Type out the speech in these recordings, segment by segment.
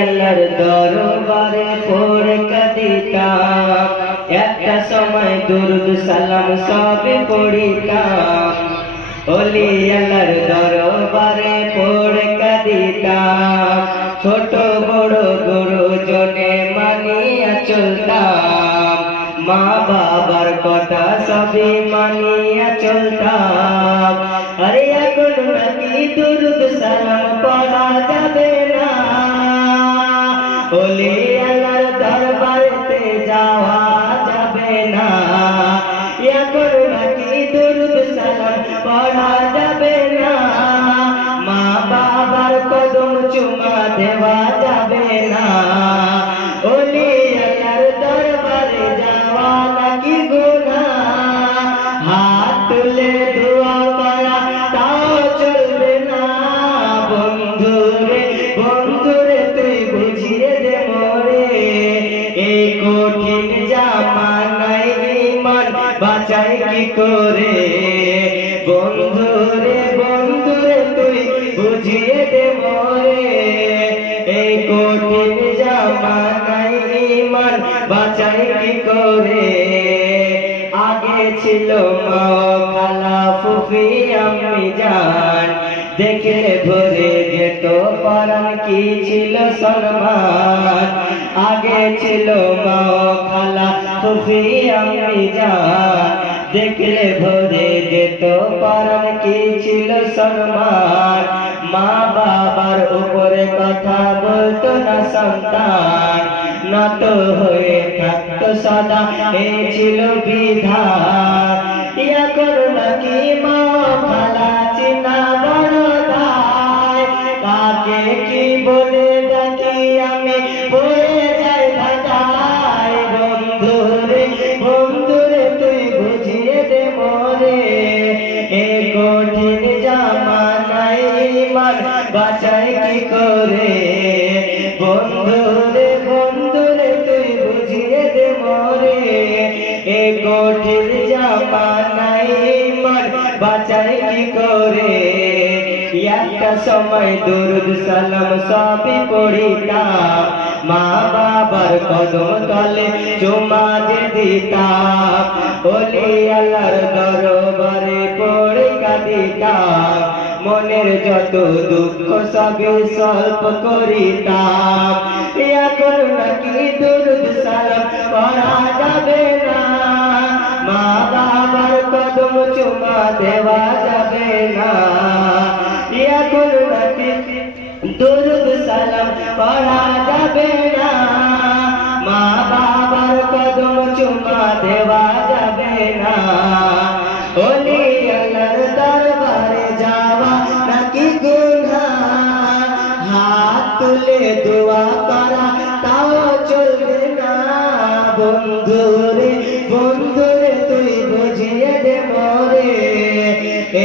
আল্লাহর দরবারে পড়ে কাঁদিতাম একটা সময় দুরুদ সালাম সবে পড়িতাম আল্লাহর দরবারে পড়ে কাঁদিতাম ছোট বড় গুরুজনে মানিয়া চলতাম মা বাবার কথা সবই মানিয়া চলতাম দুরুদ সালাম পড়া যাবে না। ওলি আল্লাহর দরবারেতে যাওয়া যাবে না। এখন কি দুরুদ সালাম পড়া কঠিন জামানায় ইমান বাঁচাই কি করে? বন্ধুরে বন্ধুরে তুই বুঝিয়ে দে মরে। এই কঠিন জামানায় ইমান বাঁচাই কি করে? আগে ছিল মা খালা ফুফি আমি জান ধরে যেত পরাণ কি ছিল সম্মান আগে ছিল মা খালা ফুফি আমি জান দেখলে ধরে যেত পরাণ কি ছিল সম্মান মা বাবার উপরে কথা বলতো না সন্তান। নত হয়ে থাকতো সদা এ ছিল বিধান। ইয়া করুণা কি মা ইমান বাঁচাই কি করে? বন্ধুরে বন্ধুরে, তুই বুঝিয়ে দে মরে। এ কঠিন জামানায় ইমান বাঁচাই কি করে? একটা সময় দুরুদ, সালাম সবই পড়িতাম। মা বাবার কদম তলে চুমা যে দিতাম। বলি আল্লাহর দরবারে পড়ে কাঁদিতাম। মনের যত দুঃখ সবে স্বল্প করিতাম। এখন নাকি দুরুদ সালাম পড়া যাবে না। মা বাবার কদম চুমা দেওয়া যাবে না। এখন নাকি দুরুদ সালাম পড়া যাবে না। মা বাবার কদম চুমা দেওয়া যাবে দোয়া করা, তাও চলবে না। বন্ধুরে বন্ধুরে তুই বুঝিয়ে দে মরে।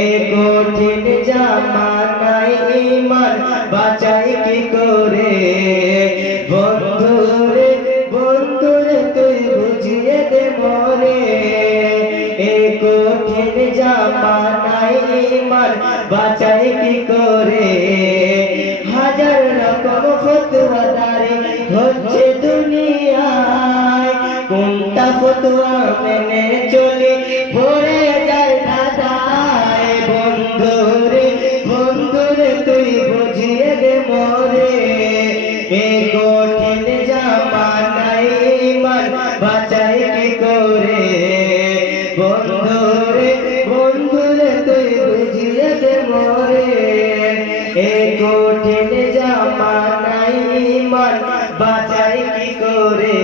এ কঠিন জামানায় ইমান বাঁচাই কি করে? বন্ধুরে বন্ধুরে তুই বুঝিয়ে দে মরে। এ কঠিন জামানায় ইমান বাঁচাই কি করে? কোনটা ফতুয়া মেনে চলি যায় দাদায় বন্ধুরে বন্ধুরে তুই বুঝিয়ে দে মরে। এ কঠিন জামানায় ইমান বাঁচাই কি করে? বন্ধুরে বন্ধুরে তুই বুঝিয়ে দে মরে। এ কঠিন জামানায় ইমান বাঁচাই কি করে?